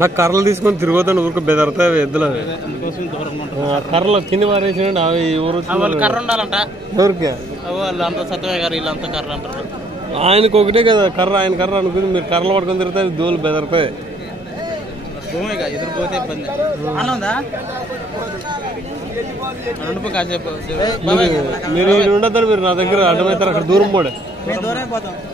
నాకు కర్రలు తీసుకొని తిరుగుతాను ఊరికి బెదరతాయి ఎద్దులు కర్రలు కింద పారేసాడు అవి ఊరు కర్ర ఉండాలంట ఎవరికి వాళ్ళంతా సత్యమే గారు వీళ్ళంతా కర్ర అంటారు. ఆయనకు ఒకటే కదా కర్ర, ఆయన కర్ర అనుకుని మీరు కర్రలు పట్టుకొని తిరుగుతాయి దోలు బెదరతాయి. ఎదురుపోతే ఇబ్బంది అన్నుందా మీరు ఉండద్దని మీరు నా దగ్గర అడ్డమవుతారు. అక్కడ దూరం పోండి,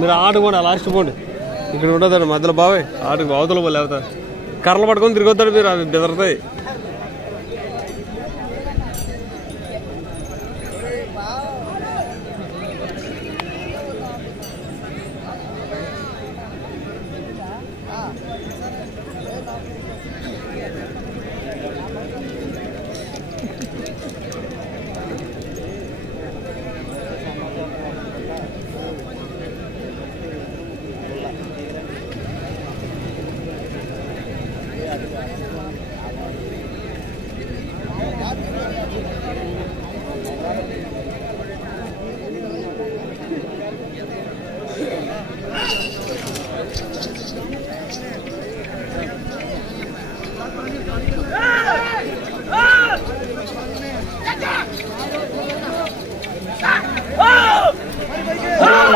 మీరు ఆటకు పోండి, లాస్ట్ పోండి. ఇక్కడ ఉండదండి మధ్యలో బాబాయ్ ఆటకు అవతల పోలే అవుతారు. కర్రలు పట్టుకొని తిరిగొద్దాడు మీరు, అవి బెదరతాయి.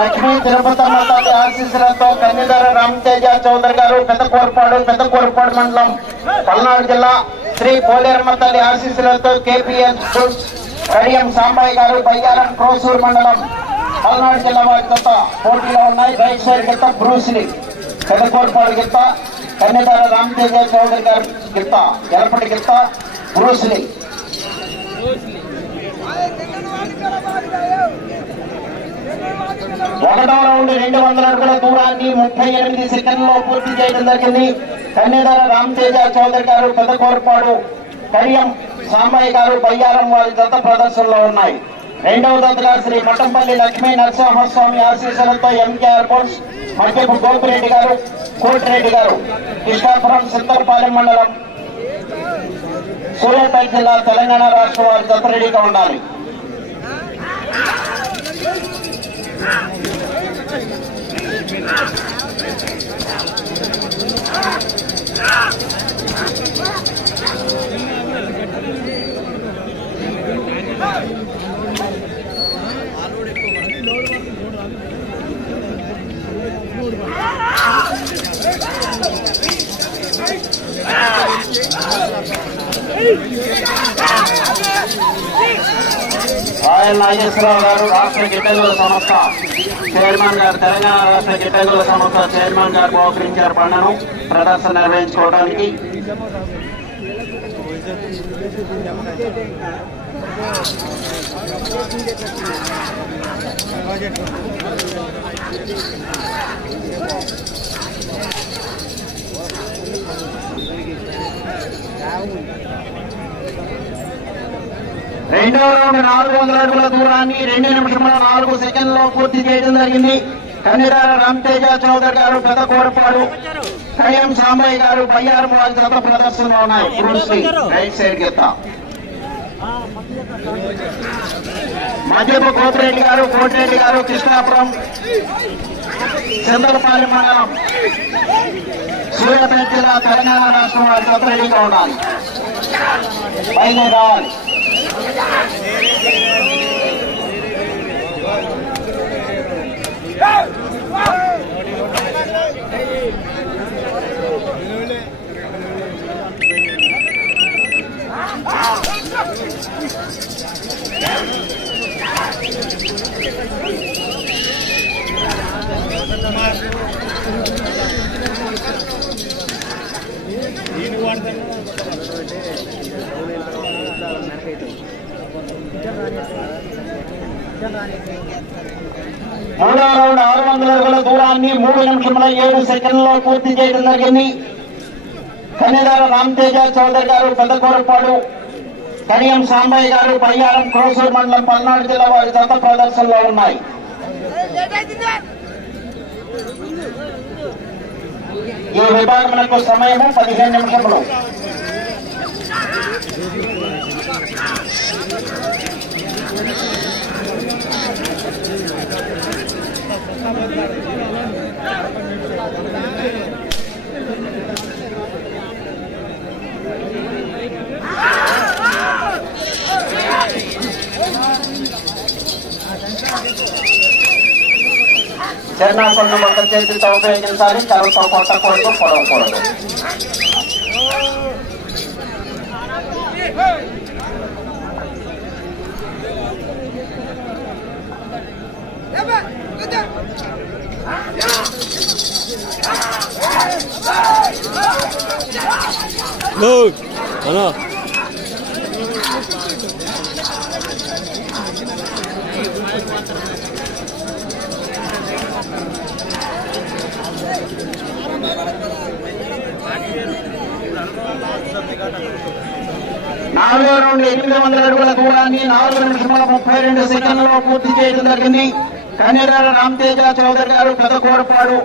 లక్ష్మీ తిరుపతమ్మ తల్లి ఆశీస్సులతో కన్యధర రామతేజ చౌదరి గారు పెద్దకోరపాడు మండలం పల్నాడు జిల్లా, శ్రీ పోలేరమ్మ తల్లి ఆశీస్సులతో కేపీఎల్ స్కూల్స్ కడియం సాంబయ్య గారు బయ్యారం క్రోసూరు మండలం పల్నాడు జిల్లా వారి జత పోటీలో ఉన్నాయి. రైట్ సైడ్ గిత్త బ్రూస్లీ, పెద్దకోరపాడు గిత్త కన్యధర రామతేజ చౌదరి గారు గిత్త, ఎలపటి గిత్త బ్రూస్లీ. ఒకటో రౌండ్ 200 అడుగుల దూరాన్ని 38 సెకండ్లో పూర్తి చేయడం జరిగింది. కన్యధర రామతేజ చౌదరి గారు పెద్దకోరపాడు, కడియం సాంబయ్య గారు బయ్యారం వారి జత ప్రదర్శనలో ఉన్నాయి. రెండవ జతగా శ్రీ మఠంపల్లి లక్ష్మీ నరసింహస్వామి ఆశీస్సులతో ఎంకేఆర్ బోల్స్ మధ్యపు గోపిరెడ్డి గారు, కోటిరెడ్డి గారు, కృష్ణాపురం సిత్తరపాలెం మండలం, సూర్యాపేట జిల్లా, తెలంగాణ రాష్ట్రం వారి జత రెడీగా ఉండాలి. రాయల్ నాగేశ్వరరావు గారు రాష్ట్ర గిడ్డంగుల సంస్థ చైర్మన్ గారు, తెలంగాణ రాష్ట్ర గిడ్డంగుల సంస్థ చైర్మన్ గారు బహుకరించారు పండును ప్రదర్శన నిర్వహించుకోవడానికి. రెండో రౌండ్ 400 అడుగుల దూరాన్ని 2 నిమిషముల 4 సెకండ్లో పూర్తి చేయడం జరిగింది. కన్నిరాల రామతేజ చౌదరి గారు పెద్ద కోరపాడు, కయ్యం సాంబయ్య గారు బయ్యారం వారి జత ప్రదర్శనలో ఉన్నాయి. రైట్ సైడ్ గెత్త మధ్యపు గోపిరెడ్డి గారు, కోటిరెడ్డి గారు, కృష్ణాపురం చంద్రపాలి మండలం సూర్యాపేట జిల్లా తెలంగాణ రాష్ట్రం వారి జత రెడీగా ఉండాలి. పైన రావాలి. మూడో రౌండ్ 600 అడుగుల దూరాన్ని 3 నిమిషముల 7 సెకండ్లో పూర్తి చేయడం జరిగింది. కన్నిదార రామతేజ చౌదరి గారు పెద్ద కోరపాడు, కడియం సాంబయ్య గారు బయ్యారం క్రోసూరు మండలం పల్నాడు జిల్లా వారి జత ప్రదర్శనలో ఉన్నాయి. ఈ విభాగములకు సమయము 15 నిమిషములు. చరణాలను ఒక చేతితో ఉపయోగించాలి. కరువుతో కొట్టకూడదు, పొడవకూడదు. నాలుగో రౌండ్ 800 అడుగుల దూరాన్ని 4 నిమిషముల 32 సెకండ్లలో పూర్తి చేయడం జరిగింది. కన్నిరాల రామతేజ చౌదరి గారు పెద్ద కోరపాడు,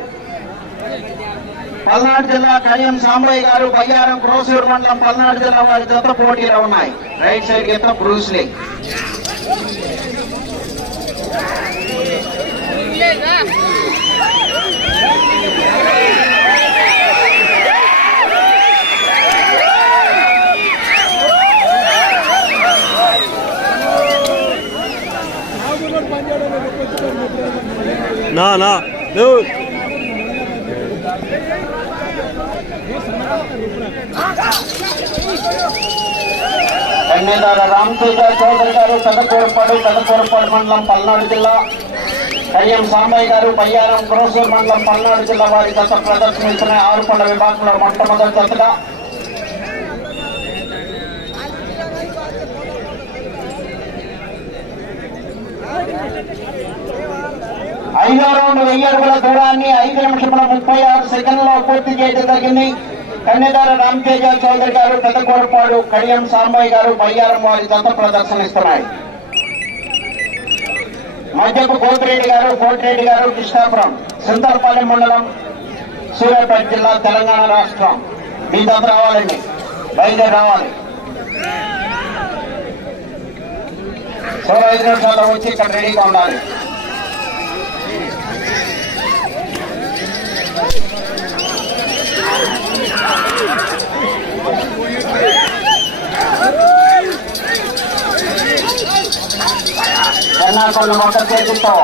పల్నాడు జిల్లా కడియం సాంబయ్య గారు బయ్యారం క్రోసూరు మండలం పల్నాడు జిల్లా వారి జత పోటీలో ఉన్నాయి. రైట్ సైడ్ గెత్త బ్రూస్లీ. నా కన్నిదార రామతేజ చౌదరి గారు పెద్ద కోరపాడు మండలం పల్నాడు జిల్లా, కయ్యం సాంబయ్య గారు బయ్యారం క్రోసూరు మండలం పల్నాడు జిల్లా వారి జత ప్రదర్శనిస్తున్న 6 పళ్ళ విభాగంలో మొట్టమొదటి జతగా. ఐదో రౌండ్ 1000 అడుగుల దూరాన్ని 5 నిమిషముల 36 సెకండ్లో పూర్తి చేయడం జరిగింది. కన్నిదార రామతేజ చౌదరి గారు పెద్ద కోరపాడు, కడియం సాంబయ్య గారు బయ్యారం వారి జత ప్రదర్శనిస్తున్నాయి. మధ్యపు గోపిరెడ్డి గారు, కోటిరెడ్డి గారు, కృష్ణాపురం సింతలపల్లి మండలం సూర్యాపేట జిల్లా తెలంగాణ రాష్ట్రం. మీ జత రావాలండి, బయలుదేరి రావాలి. 5 నిమిషాల్లో వచ్చి ఇక్కడ రెడీగా ఉండాలి. కర్ణాటకలో ఒక చేతితో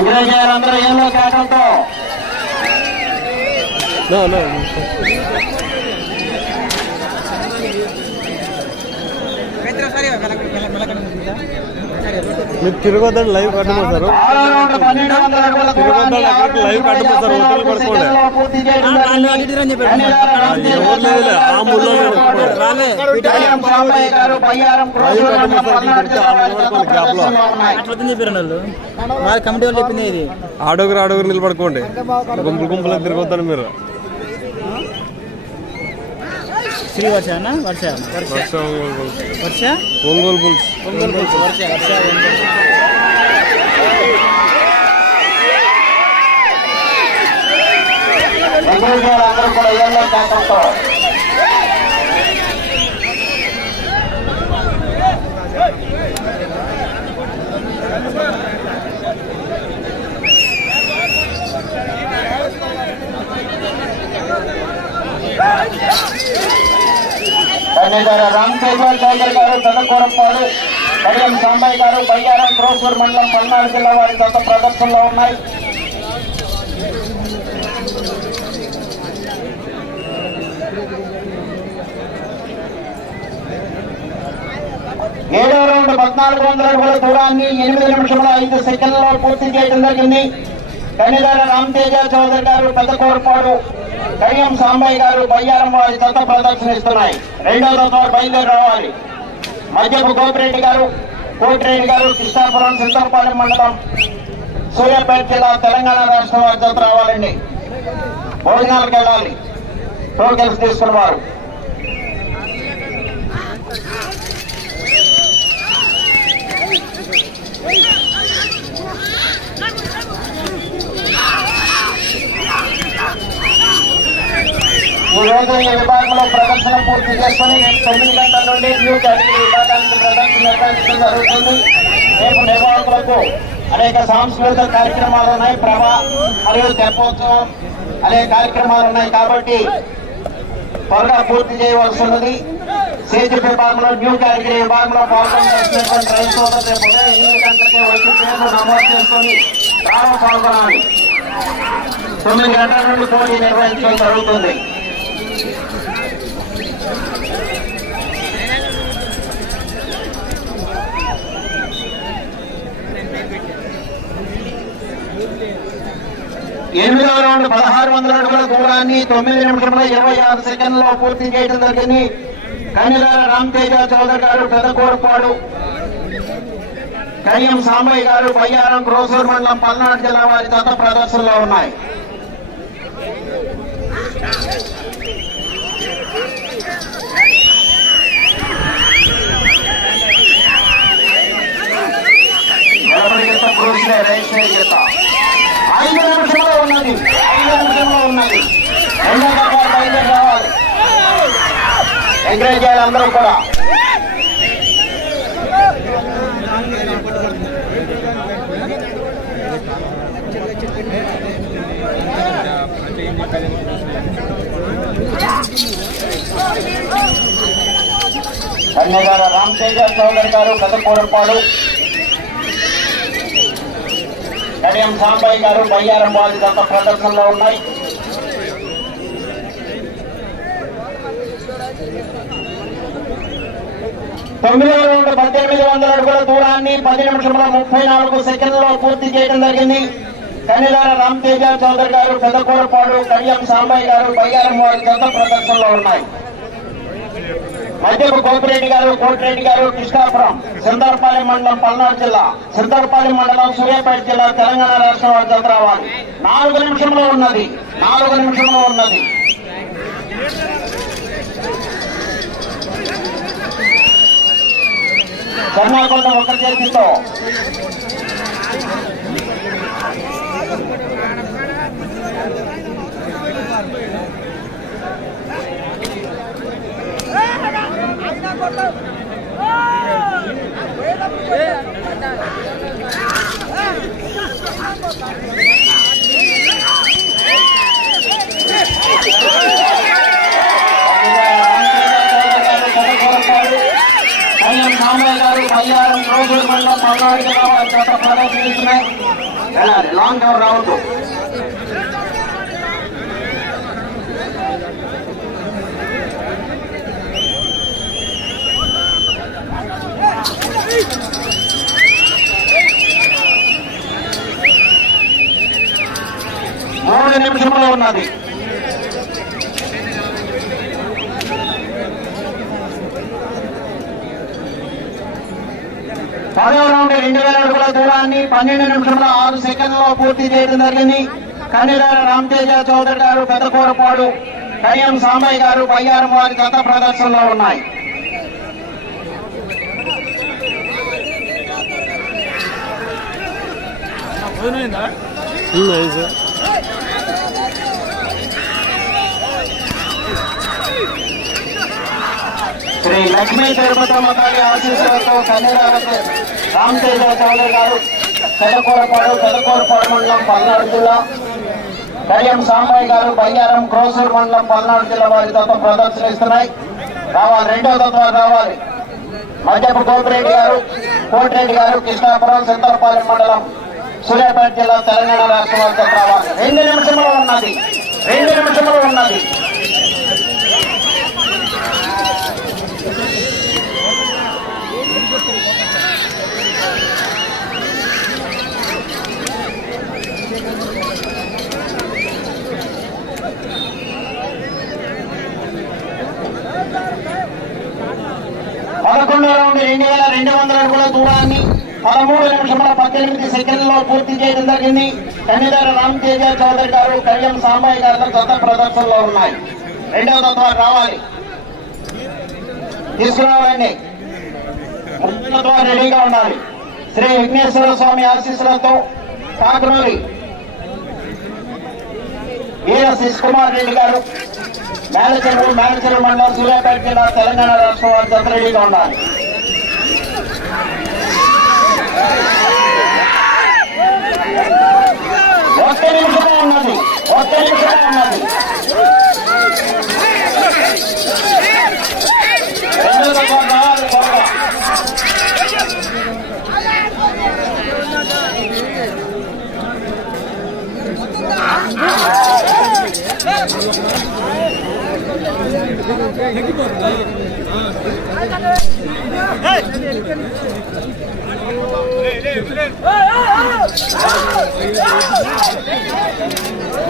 ఎంకరేజ్ చేయాలి అందరూ ఏళ్ళో కేకలతో. మీరు తిరగొద్దని లైవ్ కట్టుకోసారు, తిరగొద్దని అక్కడికి లైవ్ కట్టుకోసారు. హోటల్ పడుకోండి, ఎవరు లేదు ఆ ముల్లో కమిటీ వాళ్ళు చెప్పింది ఇది. ఆడోగురు నిలబడుకోండి, గుంపులు గుంపులకు తిరగొద్దని మీరు. శ్రీ వర్ష వర్ష వర్ష వర్ష ఒంగోలు బుల్స్ వర్ష వర్ష అందరూ కూడా ఏళ్ళో కేకలతో. రామశేఖర్ చౌదరి గారు పెద్దకూరపాడు, కడియం సాంబయ్య గారు బయ్యారం క్రోసూరు మండలం పల్నాడు జిల్లా వారి గత ప్రదర్శనలో ఉన్నాయి. ఏడో రౌండ్ 1400 అడుగుల దూరాన్ని 8 నిమిషముల 5 సెకండ్లలో పూర్తి చేయడం జరిగింది. కన్నిదార రామతేజ చౌదరి గారు పెద్దకూరపాడు, కడియం సాంబయ్య గారు బయ్యారం వారి జత ప్రదర్శనిస్తున్నాయి. రెండో దశ బయలుదేరి రావాలి. మధ్యపు గోపిరెడ్డి గారు, కోటిరెడ్డి గారు కృష్ణాపురం సింతరపాలెం మండలం సూర్యాపేట జిల్లా తెలంగాణ రాష్ట్రం వారి జత రావాలండి. భోజనాలకు వెళ్ళాలి, టోకెన్స్ తీసుకున్నవారు. ఈ రోజు ఈ విభాగంలో ప్రదర్శన పూర్తి చేసుకుని 9 గంటల నుండి న్యూ కేటగిరీ విభాగానికి ప్రదర్శన నిర్వహించడం జరుగుతుంది. రేపు నిర్వాహకులకు అనేక సాంస్కృతిక కార్యక్రమాలు ఉన్నాయి. ప్రభా మరియు తెప్పోత్సవం అనేక కార్యక్రమాలు ఉన్నాయి కాబట్టి త్వరగా పూర్తి చేయవలసి ఉన్నది. సేజ్ విభాగంలో న్యూ కేటగిరీ విభాగంలో పాల్గొనవలసినటువంటి రైతు రేపు ఉదయం 8 గంటలకే వచ్చి పేర్లు నమోదు చేసుకుని త్వరగా పాల్గొనాలి. 9 గంటల నుండి పోటీ నిర్వహించడం జరుగుతుంది. ఎనిమిదవ రౌండ్ 1600 అడుగుల దూరాన్ని 9 నిమిషముల 26 సెకండ్లలో పూర్తి చేయడం జరిగింది. కన్నిదార రామతేజ చౌదరి గారు పెద్దకూరపాడు, కడియం సాంబయ్య గారు బయ్యారం క్రోసూరు మండలం పల్నాడు జిల్లా వారి జత ప్రదర్శనలో ఉన్నాయి. గీత 5 నిమిషంలో ఉన్నది, 5 నిమిషంలో ఉన్నది. రెండో దఫా బయలుదేరి రావాలి. ఎంకరేజ్ చేయాలి అందరూ కూడా. కన్నిదార రామతేజ చౌదరి గారు పెద్దకూరపాడు, కడియం సాంబయ్య గారు బయ్యారం వారి జత ప్రదర్శనలో ఉన్నాయి. తొమ్మిదవ రౌండ్ 1800 అడుగుల దూరాన్ని 10 నిమిషముల 34 సెకండ్లలో పూర్తి చేయడం జరిగింది. కన్నిదార రామతేజ చౌదరి గారు పెద్దకూరపాడు, కడియం సాంబయ్య గారు బయ్యారం వారి జత ప్రదర్శనలో ఉన్నాయి. మధ్యపు గోపిరెడ్డి గారు, కోటిరెడ్డి గారు కృష్ణాపురం సింతరపాలెం మండలం పల్నాడు జిల్లా, సింతరపాలెం మండలం సూర్యాపేట జిల్లా తెలంగాణ రాష్ట్రం వారి జత రావాలి. 4 నిమిషంలో ఉన్నది, 4 నిమిషంలో ఉన్నది. కర్ణాకొండ ఒక చేతితో సాంబయ్య గారు బయ్యారం క్రోసూరు మండలం పల్నాడు జిల్లా వారి జత ప్రదర్శిస్తున్నాయి. వెళ్ళాలి, లాంగ్ ఎవరు రావద్దు. మూడు నిమిషంలో ఉన్నది. పదవ రౌండ్ 2000 అడుగుల దూరాన్ని 12 నిమిషంలో 6 సెకండ్లలో పూర్తి చేయడం జరిగింది. కన్నిదార రామతేజ చౌదరి గారు పెద్దకూరపాడు, కడియం సాంబయ్య గారు బయ్యారం వారి గత ప్రదర్శనలో ఉన్నాయి. శ్రీ లక్ష్మీ తిరుపతమ్మ తల్లి ఆశీస్సులతో కన్నిదార రామతేజ చౌదరి గారు పెద్దకూరపాడు మండలం పల్నాడు జిల్లా, కడియం సాంబయ్య గారు బయ్యారం క్రోసూరు మండలం పల్నాడు జిల్లా వారి తప్ప ప్రదర్శనిస్తున్నాయి. రావాలి, రెండవ తత్వాలు రావాలి. మధ్యపు గోపిరెడ్డి గారు, కోటిరెడ్డి గారు కృష్ణాపురం సింతలపాలెం మండలం సూర్యాపేట జిల్లా తెలంగాణ రాష్ట్రం వారి తప్ప రావాలి. 2 నిమిషంలో ఉన్నది, 2 నిమిషంలో ఉన్నది. రౌండ్ 2200 అడుగుల దూరాన్ని 13 నిమిషముల 18 సెకండ్లలో పూర్తి చేయడం జరిగింది. కన్నిదార రామతేజ చౌదరి గారు, కడియం సాంబయ్య గారు గత ప్రదర్శనలో ఉన్నాయి. రెండవ తత్వాలు రావాలి, తీసుకురావాలండి. తత్వాలు రెడీగా ఉండాలి. శ్రీ విఘ్నేశ్వర స్వామి ఆశీస్సులతో కాకనూరి వీర శిశుకుమార్ రెడ్డి గారు మేనేజర్ మండలం సూర్యాపేట జిల్లా తెలంగాణ రాష్ట్రం వారి జత రెడీగా ఉండాలి. ఒక్క నిమిషంలో ఉన్నది, ఒక్క నిమిషంలో ఉన్నది.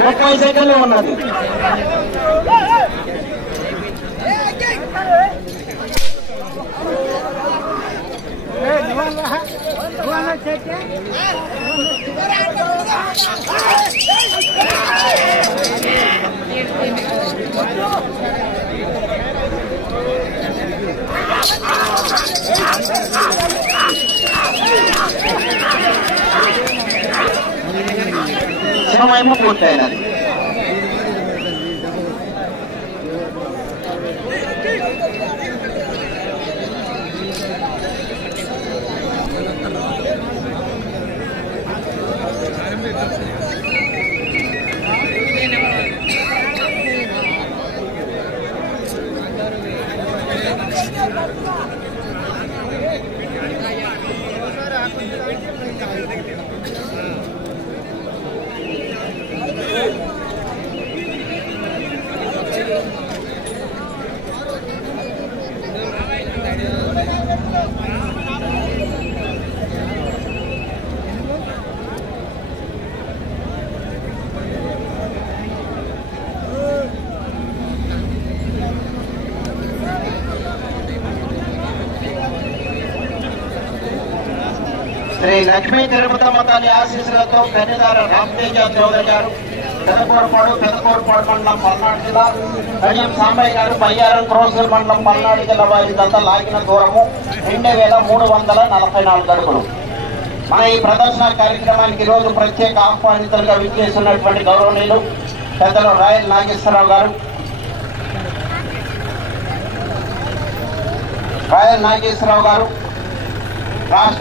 ముప్పై సెకండ్లు ఉన్నది. సమయము పూర్తయినది. శ్రీ లక్ష్మీ తిరుపతమ్మ తల్లి ఆశీస్సులతో కన్నిదార రామతేజ చౌదరి గారు పెద్దకూరపాడు మండలం పల్నాడు జిల్లా, కడియం సాంబయ్య గారు బయ్యారం క్రోసూరు మండలం పల్నాడు జిల్లా వారి జత లాగిన దూరము 2344 అడుగులు. మన ఈ ప్రదర్శన కార్యక్రమానికి ఈరోజు ప్రత్యేక ఆహ్వానితులుగా విచ్చేస్తున్నటువంటి గౌరవనీయులు పెద్దలు రాయల్ నాగేశ్వరరావు గారు రాష్ట్ర